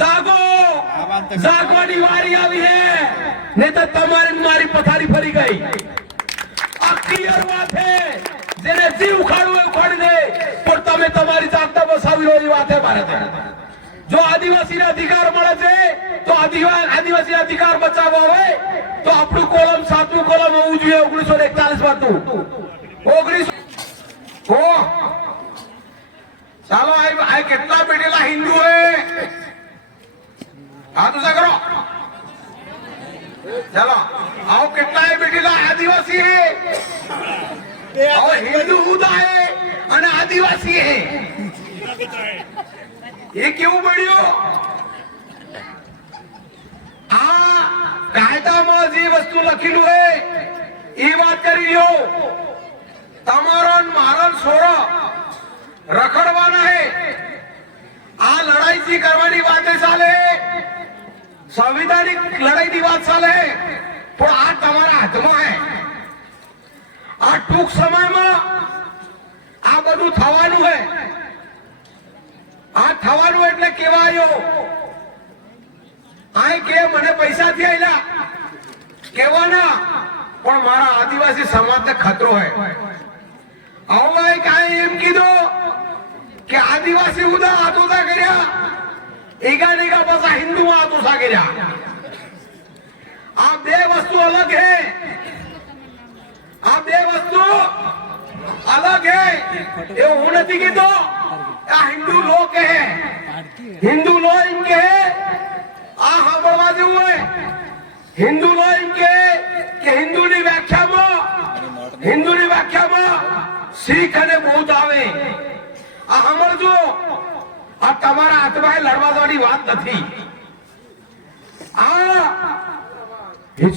જાગો, જાગવાની વારી આવી હે, નહીં તો તમારી મારી પથારી ફરી ગઈ. આ ક્લિયર વાત હે. જેને જીવ ઉખાડવું એ ઉખાડી દે, પણ તમે તમારી જાતને બસાવી લો એ વાત હે ભારત. જો આદિવાસીને અધિકાર મળે છે તો આદિવાસી અધિકાર બચાવવા હોય તો આપણું કોલમ 7મું કોલમ હોવું જોઈએ 1941 માં. 19 ચાલો આ કેટલા બેઠેલા હિન્દુ હે હાથ ઊંચા કરો. ચાલો આવો કેટલા બેઠેલા આદિવાસી હે. આવો હિન્દુ હુદા હે અને આદિવાસી હે. એ કેવું બન્યું? આ કાયદામાં જે વસ્તુ લખેલું હે એ વાત કરી લ્યો. તમારો મારો છોરો રખડવાના હે. આ લડાઈ જે કરવાની વાત ચાલે, સંવિધાનિક લડાઈની વાત ચાલે, પણ આ તમારા હાથમાં હે. આ ટૂંક સમયમાં આ બધું થવાનું હે. આ થવાનું એટલે કેવા આવ્યો? આ કે મને પૈસાથી આયલા કેવાના, પણ મારા આદિવાસી સમાજને ખતરો હે. આવું કાંઈ એમ કીધું કે આદિવાસી ઉદા આતોસા કર્યા, એગા નેગા પાછા હિન્દુમાં આતોસા કર્યા. આ બે વસ્તુ અલગ હે. આ બે વસ્તુ અલગ હે. એવું હું નથી કીધો. આ હિન્દુ લોક હે. હિન્દુ લો એમ કે આ સાંભળવા જેવું હોય. હિન્દુ લો એમ કે હિન્દુની વ્યાખ્યામાં શીખ અને બૌદ્ધ આવે. આ સાંભળજો, આ તમારા હાથમાં લડવા જવાની વાત નથી. આ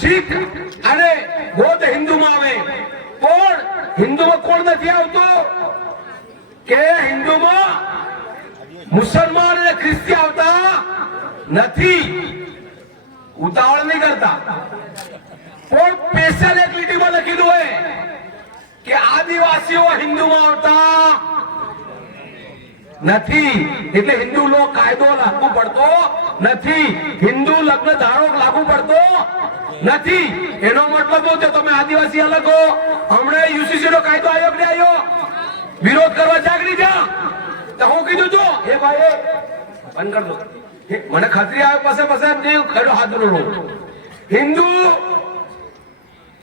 શીખ અને બૌદ્ધ હિન્દુમાં આવે. કોણ હિન્દુમાં કોણ નથી આવતો? કે હિન્દુમાં મુસલમાન અને ખ્રિસ્તી આવતા નથી. ઉતાવળ નહીં કરતા. પણ સ્પેશિયલ એક લીટીમાં લખેલું હોય કે આદિવાસીઓ હિન્દુમાં આવતા નથી. એટલે હિન્દુ લો કાયદો લાગુ પડતો નથી. હિન્દુ લગ્ન ધારો લાગુ પડતો નથી. એનો મતલબ તો તમે આદિવાસી અલગ હો. હમણાં યુસીસી નો કાયદો આયોગ ને આવ્યો, વિરોધ કરવા જાગરી જા. તો હું કીધું જો એ ભાઈ બંધ કર દો. મને ખાતરી આવે પાસે નહીં ખેડો હાથ નો. હિન્દુ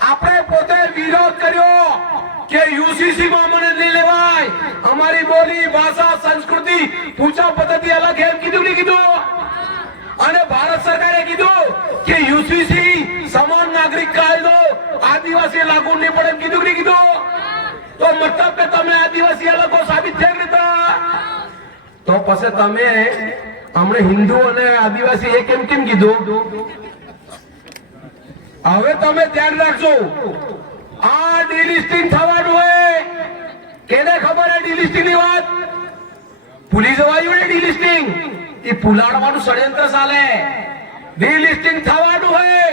આપણે પોતે વિરોધ કર્યો કે યુસીસી માં મને નહીં લેવાય. અમારી બોલી, ભાષા, સંસ્કૃતિ, પૂજા પદ્ધતિ અલગ એમ કીધું નહીં કીધું? અને ભારત સરકારે કીધું કે યુસીસી સમાન નાગરિક કાયદો આદિવાસી લાગુ નહીં પડે એમ કીધું નહીં કીધું? તો મતલબ કે તમે આદિવાસી અલગ સાબિત થઈ ગયા. તો પછી તમે હમણે હિન્દુ અને આદિવાસી એક કેમ કીધું? હવે તમે ધ્યાન રાખજો. આ ડિલિસ્ટિંગ થવાનું હોય. કેને ખબર હે ડિલિસ્ટિંગ ની વાત? ભૂલી જવાયું ને ડિલિસ્ટિંગ? એ પુલાડવાનું ષડયંત્ર ચાલે. ડિલિસ્ટિંગ થવાનું હોય.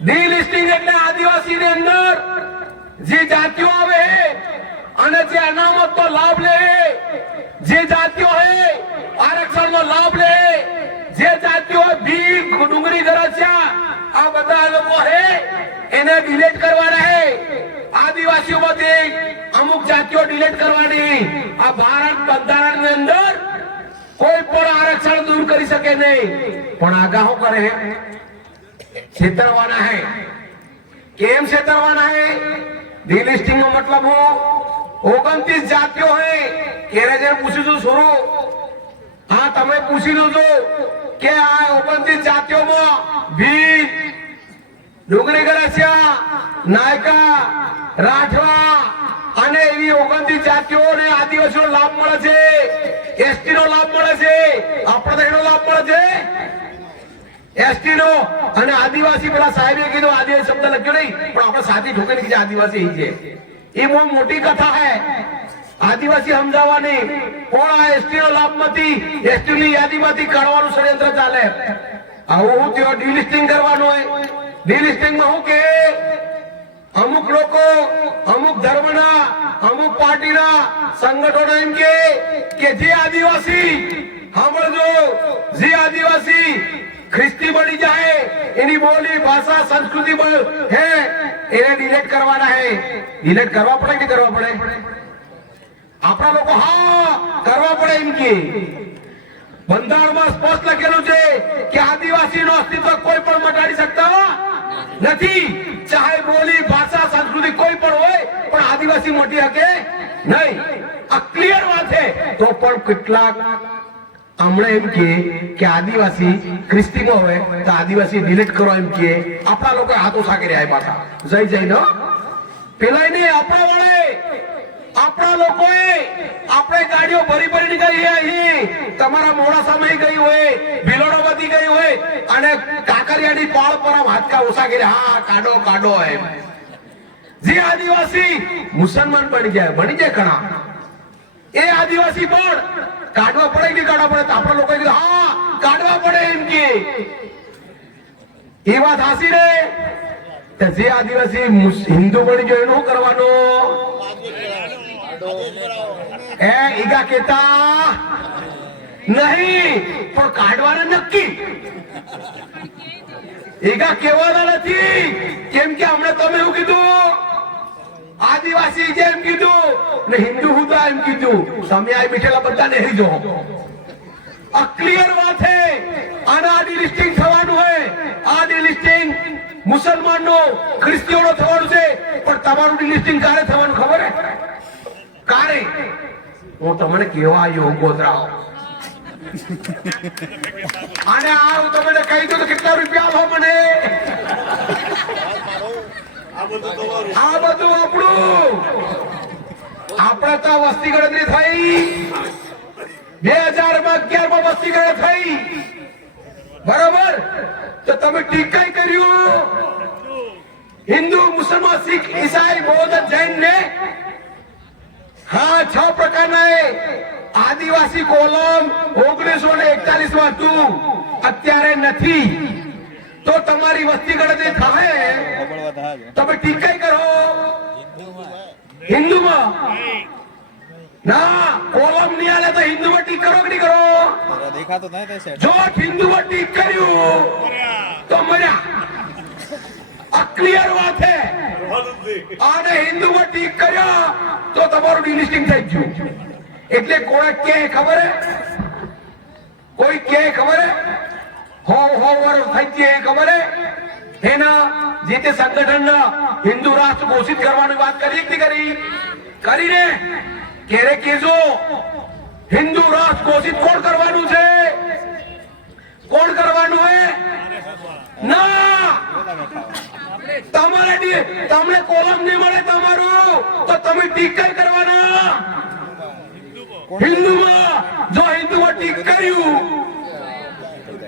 ડિલિસ્ટિંગ એટલે આદિવાસી ની અંદર જે જાતિઓ આવે અને જે અનામત નો લાભ લે, જે જાતિઓ હે આરક્ષણ નો લાભ લે, જે જાતિઓ ભીખ, ડુંગળી, ગરસિયા, આ બધા લોકો હે એને ડિલીટ કરવાના હે. આદિવાસીઓમાંથી અમુક જાતિઓ ડિલીટ કરવાની. આ ભારત બંધારણ ની અંદર કોઈ પણ આરક્ષણ દૂર કરી શકે નહીં. પણ આગાહો કરે છેતરવાના હે. કેમ છેતરવાના હે? ડિલિસ્ટિંગ નો મતલબ હો 29 જાતિઓ હે. કેરે જે પૂછીશું છોરો, હા તમે પૂછી લો કે આ 29 જાતિઓમાં ભીલ, ડુંગળી, ગરસિયા, નાયકા, રાઠવા અને એવી 29 જાતિઓને આદિવાસીનો લાભ મળે છે. એસટી નો લાભ મળે છે. આપણે એનો લાભ મળે છે એસટી નો. અને આદિવાસી પેલા સાહેબે કીધું આદિવાસી શબ્દ લખ્યો નહીં, પણ આપણે સાથી ઠોકીને કીધું આદિવાસી છે. એ બહુ મોટી કથા હે આદિવાસી સમજાવવાની. કોણ આ એસટી નો લાભ માંથી, એસટી ની યાદીમાંથી કાઢવાનું ષડયંત્ર ચાલે. આવું ત્યાં ડિલિસ્ટિંગ કરવાનું હોય. ડિલિસ્ટિંગ માં શું કે અમુક લોકો, અમુક ધર્મના, અમુક પાર્ટીના સંગઠનો એમ કે જે આદિવાસી સાંભળજો, જે ખ્રિસ્તી બની જાય, એની બોલી ભાષા સંસ્કૃતિ હે એને ડિલેટ કરવાના હે. ડિલેટ કરવા પડે કે કરવા પડે? આપણા લોકો હા કરવા પડે એમ કે બંધારણમાં સ્પષ્ટ લખેલું છે કે આદિવાસીનો અસ્તિત્વ કોઈ પણ મટાડી શકતા નથી. ચાહે બોલી ભાષા સંસ્કૃતિ કોઈ પણ હોય, પણ આદિવાસી મટી શકે નહીં. આ ક્લિયર વાત છે. તો પણ કેટલાક હમણાં એમ કે આદિવાસી ખ્રિસ્તીમાં હોય તો આદિવાસી ડિલીટ કરો એમ કે આપણા લોકો હાથો સાકી રહ્યા પાછા જઈ જઈને પેલા નહીં આપણા વાળે આપણા લોકોએ આપણે ગાડીઓ ભરી ભરીને ગઈ અહીં તમારા મોડાસામાં ગઈ હોય, ભીલોડો વધી ગઈ હોય અને કાકરિયાની પાળ પર હાથકા ઓછા કરી હા કાઢો કાઢો એમ. જે આદિવાસી મુસલમાન બની જાય ઘણા એ આદિવાસી પણ કાઢવા પડે કે કાઢવા પડે? આપણા લોકો હા કાઢવા પડે એમ કે એ વાત હાસી રે. જે આદિવાસી હિન્દુ બની ગયો એનું કરવાનું એ ઈગા કેતા નહીં પણ કાઢવાના નક્કી. ઈગા કહેવાના નથી. કેમ કે હમણાં તમે એવું કીધું આદિવાસી જેમ કીધું ને હિન્દુ હુદા એમ કીધું. તમે આ બેઠેલા બધા નહીં જો આ ક્લિયર વાત છે. આના આ ડિલિસ્ટિંગ થવાનું હોય. આ ડિલિસ્ટિંગ મુસલમાનનો ખ્રિસ્તીઓનો થવાનું છે. પણ તમારું ડિલિસ્ટિંગ ક્યારે થવાનું ખબર હે? કારે હું તમને કેવા આવ્યો ગોધરાઓ અને આ હું તમને કહી દઉં તો કેટલા રૂપિયા આપો મને? આ બધું આપણું. આપણે તો વસ્તી ગણતરી થઈ 2011 માં વસ્તી ગણતરી થઈ બરાબર. તો તમે ટીકાઈ કર્યું હિન્દુ મુસલમાન શીખ ઈસાઈ બૌદ્ધ જૈન ને હા 6 પ્રકારના આદિવાસી કોલમ 1941 માં હતું, અત્યારે નથી. તો તમારી વસ્તી ગણતરી થાય તમે ટીકાઈ કરો હિન્દુમાં ના કોલમ નહીં આલે તો હિન્દુમાં ટીક કરો કે નહીં કરો? જો હિન્દુમાં ટીક કર્યું તો મર્યા. ક્લિયર વાત છે. આને હિન્દુમાં ટીક કર્યા તો તમારું ડિલિસ્ટિંગ થઈ ગયું. એટલે કોઈ કે ખબર હે? કોઈ કે ખબર હે? હો વર્ષ થઈ ગઈ ખબર હે? એના જે તે સંગઠનના હિન્દુ રાષ્ટ્ર ઘોષિત કરવાની વાત કરી કે કરીને કેરે કેજો હિન્દુ રાષ્ટ્ર ઘોષિત કોણ કરવાનું છે? કોણ કરવાનું હે? ના તમારે તમને કોલમ નહીં મળે તમારું તો તમે ટીકા કરવાના હિન્દુમાં. જો હિન્દુમાં ટીક કર્યું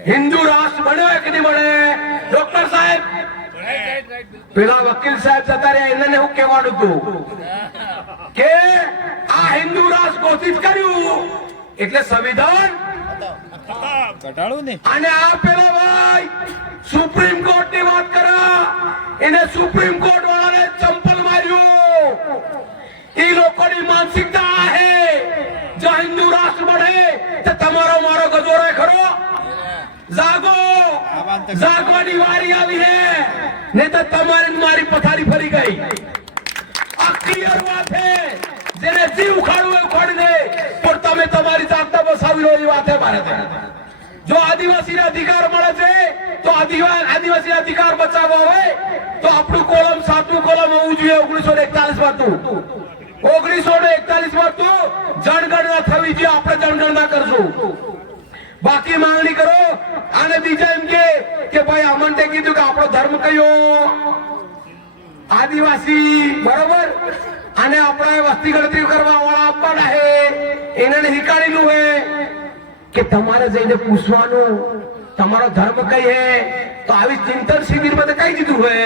હિન્દુ રાષ્ટ્ર બન્યો કે નહીં બને? ડોક્ટર સાહેબ પેલા વકીલ સાહેબ જતા રહ્યા એને હું કહેવાનું હતું કે આ હિન્દુ રાષ્ટ્ર ઘોષિત કર્યું એટલે સંવિધાન ઘટાડું ને. અને આ પેલા ભાઈ સુપ્રીમ કોર્ટ ની વાત કરા એને સુપ્રીમ કોર્ટ વાળાને ચંપલ માર્યું. એ લોકોની માનસિકતા હે જો હિન્દુ રાષ્ટ્ર બને તો તમારો મારો ગજો રહે ખરો. જાગો, જાગવાની વારી આવી હે ને તો તમારી મારી પથારી ફરી ગઈ. આ ક્લિયર વાત હે. જેને જીવ ઉખાડવું એ ઉખાડી દે પણ તમે તમારી જાતને બસાવી લો એ વાત હે ભારત. જો આદિવાસીને અધિકાર મળે છે તો આદિવાસી અધિકાર બચાવવા હોય તો આપણું કોલમ 7મું કોલમ હોવું જોઈએ 1941 માં હતું. 1941 માં હતું જનગણના થવી જોઈએ. આપણે જનગણના કરશું. બાકી માંગણી કરો. અને બીજા એમ કે ભાઈ અમને કીધું કે આપણો ધર્મ કયો આદિવાસી બરોબર અને આપણે વસ્તી ગણતરી કરવા વાળા આપવાના હે એને હિકાડેલું હે કે તમારે જઈને પૂછવાનું તમારો ધર્મ કઈ હે. તો આવી ચિંતન શિબિરમાં કહી દીધું હે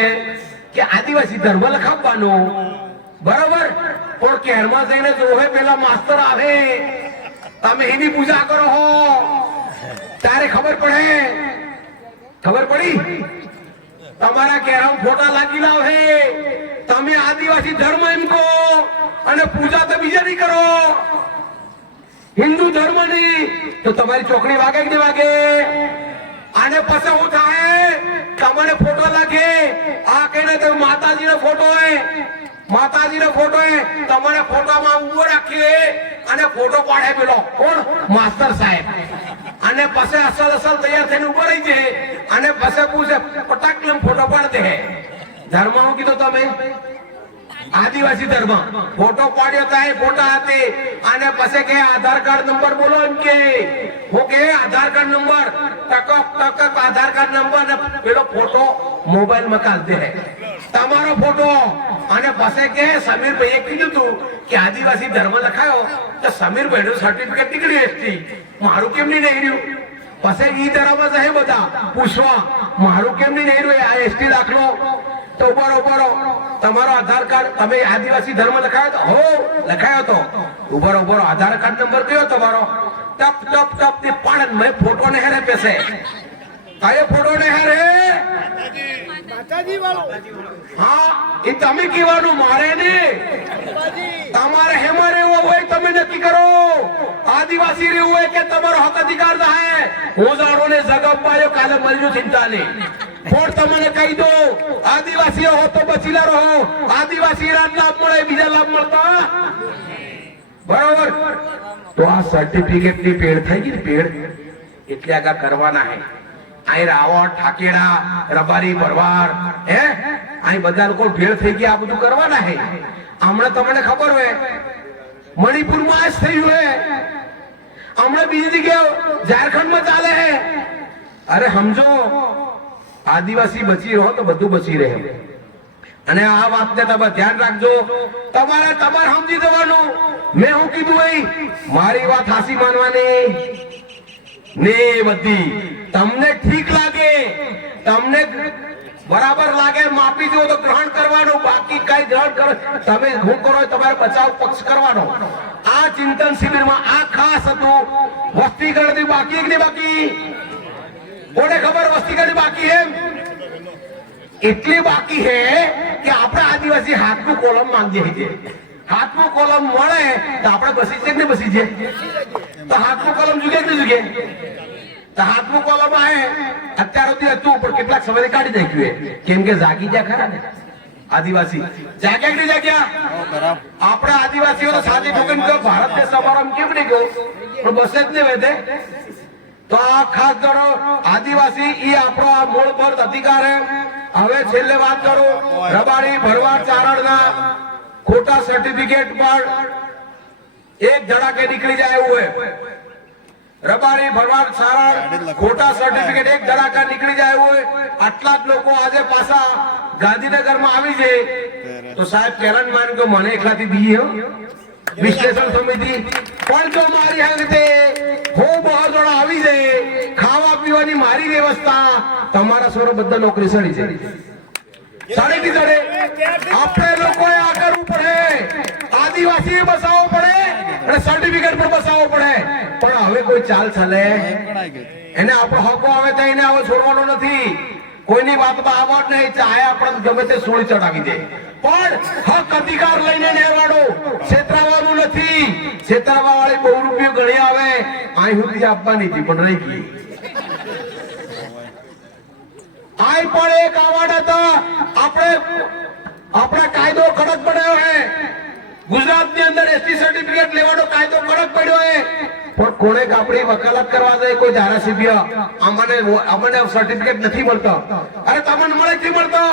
કે આદિવાસી ધર્મ લખાવવાનો બરોબર. પણ કેરમાં જઈને જોવે પેલા માસ્ટર આવે તમે એની પૂજા કરો હો ત્યારે ખબર પડે. ખબર પડી? તમારા કેરામ ફોટા લાગી લાવ હે તમે આદિવાસી ધર્મ એમ કહો અને પૂજા તો બીજા નહીં કરો હિન્દુ ધર્મ ની. તો તમારી ચોકડી વાગે કે નહીં વાગે? અને પછી હું થાય તમને ફોટો લાગે આ કઈને તો માતાજીનો ફોટો હે માતાજીનો ફોટો હે તમને ફોટોમાં ઊભો રાખીએ અને ફોટો પાડે પેલો કોણ માસ્ટર સાહેબ અને પછી અસલ તૈયાર થઈને ઊભો રહી છે અને પછી પૂછે પટાકલમ ફોટો પાડ દે ધર્મ હું કીધું તમે આદિવાસી ધર્મ ફોટો પાડ્યો થાય ફોટા હાથે અને પછી કે આધાર કાર્ડ નંબર બોલો એમ કે હું કે આધાર કાર્ડ નંબર ટકક આધાર કાર્ડ નંબર ને પેલો ફોટો મોબાઈલ માં કાઢ દે તમારો ફોટો અને પછી કે સમીરભાઈએ કીધું તું કે આદિવાસી ધર્મ લખાયો તો સમીરભાઈ નું સર્ટિફિકેટ નીકળ્યું એસટી મારું કેમ નહીં રહ્યું પછી ઈ ધર્મ જાય બધા પૂછવા મારું કેમ નહીં રહ્યું આ એસટી દાખલો તો ઉભરો તમારો આધાર કાર્ડ તમે આદિવાસી ધર્મ લખાયો તો હો લખાયો તો ઉભરો આધાર કાર્ડ નંબર કયો તમારો ટપ તે પાડ મેં ફોટો ને હેરે પેસે કાયો ફોટો ને હેરે માતાજી વાળો હા એ તમે કહેવાનું મારે ને તમારે હેમાં રહેવું હોય તમે નક્કી કરો આદિવાસી રહેવું હોય કે તમારો હક અધિકાર થાય હું જાણો ને જગપાયો કાલે મળજો ચિંતા નહીં પણ તમને કહી દો આદિવાસી હો તો બચીલા રહો આદિવાસી રાજ લાભ મળે બીજા લાભ મળતા બરાબર તો આ સર્ટિફિકેટ ની પેડ થઈ ગઈ પેડ એટલે આગા કરવાના હે અહીં રાવણ ઠાકેડા રબારી ભરવાડ હે અહીં બધા લોકો ભેળ થઈ ગયા આ બધું કરવાના હે હમણાં તમને ખબર હોય મણિપુરમાં જ થયું હે હમણાં બીજી જગ્યાએ ઝારખંડમાં ચાલે હે અરે સમજો આદિવાસી બચી રહો તો બધું બચી રહે અને આ વાતને તમે ધ્યાન રાખજો તમારે સમજી જવાનું મેં હું કીધું ભાઈ મારી વાત હાસી માનવાની ને બધી તમને ઠીક લાગે તમને બરાબર લાગે માપી જો તો ગ્રહણ કરવાનું બાકી કઈ ગ્રહણ કરો તમે હું કરો તમારે બચાવ પક્ષ કરવાનો આ ચિંતન શિબિરમાં આ ખાસ હતું વસ્તી ગણતરી બાકી કે નહીં બાકી કોને ખબર વસ્તી ગણતરી બાકી હે એટલી બાકી હે કે આપણે આદિવાસી હાથનું કોલમ માંગીએ છીએ હાથનું કોલમ મળે તો આપણે બસી છે કે બસી છે તો હાથનું કોલમ જુગે કે જુગે તો હાથનું કોલમ આવે અત્યાર સુધી હતું પણ કેટલાક સમય કાઢી નાખ્યું કેમ કે જાગી ગયા ખરા ને આદિવાસી જાગ્યા કે જાગ્યા આપણા આદિવાસીઓ સાથે ભોગન ગયો ભારત દેશ અમારો કેમ નહીં ગયો પણ બસે જ નહીં વેધે તો આ ખાસ કરો આદિવાસી એ આપણો આ મૂળભૂત અધિકાર હે હવે છેલ્લે વાત કરો રબારી ભરવાડ ચારણના ખોટા સર્ટિફિકેટ પર એક ધડાકે નીકળી જાય એવું હે રબારી ભરવાડ ચારણ ખોટા સર્ટિફિકેટ એક ધડાકા નીકળી જાય એવું હે આટલા જ લોકો આજે પાછા ગાંધીનગરમાં આવી છે તો સાહેબ પહેલા માન કે મને એકલાથી બીએ વિશ્લેષણ સમિતિ પણ જો મારી હાલતે હું બહુ જણા આવી જાય ખાવા પીવાની મારી વ્યવસ્થા તમારા સ્વરો બધા નોકરી સડી છે સાડીથી સડે આપણે લોકોએ આ કરવું પડે આદિવાસી બસાવવો પડે અને સર્ટિફિકેટ પર બસાવવો પડે પણ હવે કોઈ ચાલ ચાલે એને આપણો હકો આવે તો એને હવે છોડવાનો નથી કોઈની વાતમાં આવવા જ નહીં ચાહે આપણે ગમે તે સોળી ચડાવી દે પણ હક અધિકાર લઈને નેવાડો છેતરાવાનું નથી છેતરાવા વાળી બહુ રૂપિયો ગણી આવે અહીં સુધી આપવાની હતી પણ રહી ગઈ આઈ પણ એક આવાડ હતા આપણા કાયદો કડક બનાવ્યો હે ગુજરાતની અંદર એસટી સર્ટિફિકેટ લેવાનો કાયદો કડક પડ્યો હે પણ કોણે આપણી વકાલત કરવા જાય કોઈ ધારાસભ્ય અમને સર્ટિફિકેટ નથી મળતો અરે તમને મળે નથી મળતો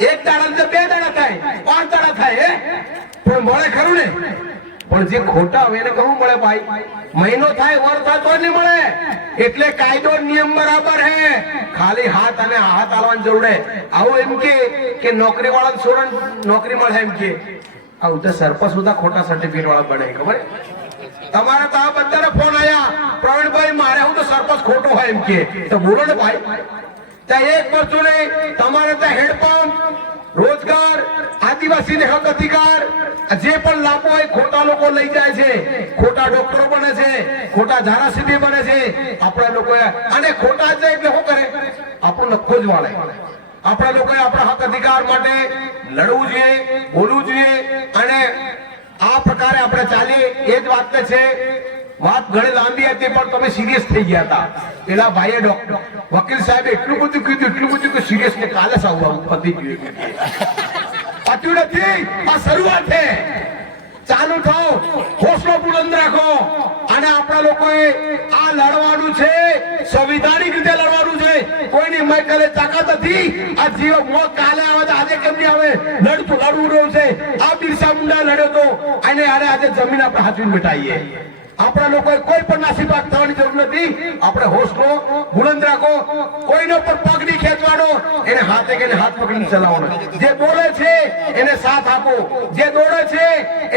એક દાડા બે દાડા થાય 5 દાડા થાય પણ મળે ખરું ને પણ જે ખોટા હોય એને કહું મળે ભાઈ મહિનો થાય વર થાય તો નહીં મળે એટલે કાયદો નિયમ બરાબર હે ખાલી હાથ અને હાથ આલવાની જરૂર હે આવું એમ કે નોકરી વાળા છોડન નોકરી મળે એમ કે આવું તો સરપંચ સુધા ખોટા સર્ટિફિકેટ વાળા બને ખબર તમારા તો આ બધાને ફોન આયા પ્રવીણભાઈ મારે હું તો સરપંચ ખોટો હોય એમ કે તો બોલો ને ભાઈ ત્યાં એક વસ્તુ નહીં તમારે ત્યાં હેન્ડપંપ રોજગાર આદિવાસી ને હક અધિકાર જે પણ લાભો હોય ખોટા લોકો લઈ જાય છે ખોટા ડોક્ટરો બને છે ખોટા ધારાસભ્ય બને છે આપણા લોકો અને ખોટા છે એટલે શું કરે આપણો લખો જ વાળે આપણા લોકોએ આપણા હક અધિકાર માટે લડવું જોઈએ બોલવું જોઈએ અને આ પ્રકારે આપણે ચાલીએ એ જ વાત છે વાત ઘણી લાંબી હતી પણ તમે સિરિયસ થઈ ગયા હતા. પેલા ભાઈએ ડોક્ટર વકીલ સાહેબ એટલું બધું કીધું કે સિરિયસ ને કાલે સાવ પતી ગયું. પત્યું નથી, આ શરૂઆત છે. ચાલુ થાઓ, હોસલો બુલંદ રાખો અને આપણા લોકોએ આ લડવાનું છે, સંવિધાનિક રીતે લડવાનું છે. કોઈની મૈકલે તાકાત નથી. આ જીવ મોત કાલે આવે તો આજે કેમ નહીં આવે? લડવું રહ્યું છે. આ બિરસા મુંડા લડ્યો તો અને આજે જમીન આપણે હાથવીને બેઠાઈએ. આપણા લોકોએ કોઈ પણ નાસીપાક થવાની જરૂર નથી. આપણે હોસલો બુલંદ રાખો, કોઈનો પર પગ નહીં ખેંચવાનો, એને હાથે કે હાથ પકડીને ચલાવવાનો. જે બોલે છે એને સાથ આપો, જે દોડે છે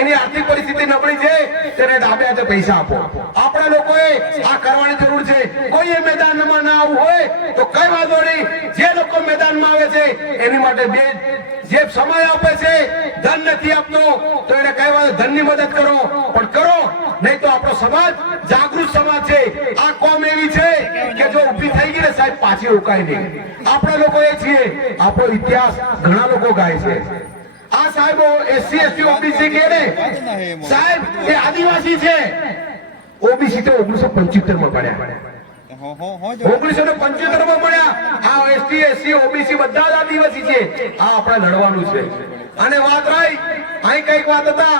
એની આર્થિક પરિસ્થિતિ નબળી છે તેને ડાબે હાથે પૈસા આપો. આપણા લોકોએ આ કરવાની જરૂર છે. કોઈએ મેદાનમાં ના આવવું હોય તો કઈ વાંધો નહીં. જે લોકો મેદાનમાં આવે છે એની માટે જે સમય આપે છે, ધન નથી આપતો તો એને કઈ વાત ધનની મદદ કરો, પણ કરો નહીં તો આપણો સમાજ જાગૃત સમાજ છે. આ કોમ એવી છે કે જો ઊભી થઈ ગઈ ને સાહેબ પાછી રોકાય નહીં. આપણે લોકો એ છીએ, આપણો ઇતિહાસ ઘણા લોકો ગાય છે. આ સાહેબો એસસી એસટી ઓબીસી કે ને સાહેબ એ આદિવાસી છે. ઓબીસી તો 1975 માં પડ્યા, 1975 માં મળ્યા. આ એસટી એસસી ઓબીસી બધા જ આદિવાસી છે. આ આપણે લડવાનું છે. અને વાત રહી અહીં કઈક વાત હતા,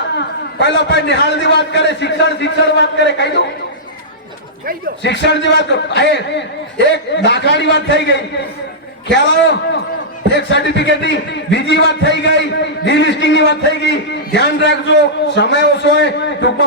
પહેલા ભાઈ નિહાળની વાત કરે, શિક્ષણ વાત કરે, કહી દો શિક્ષણની વાત એક દાખલાની વાત થઈ ગઈ, ખ્યાલ આવ્યો? એક સર્ટિફિકેટ ની બીજી વાત થઈ ગઈ, ડિલિસ્ટિંગ ની વાત થઈ ગઈ. ધ્યાન રાખજો, સમય ઓછો હોય ટૂંકમાં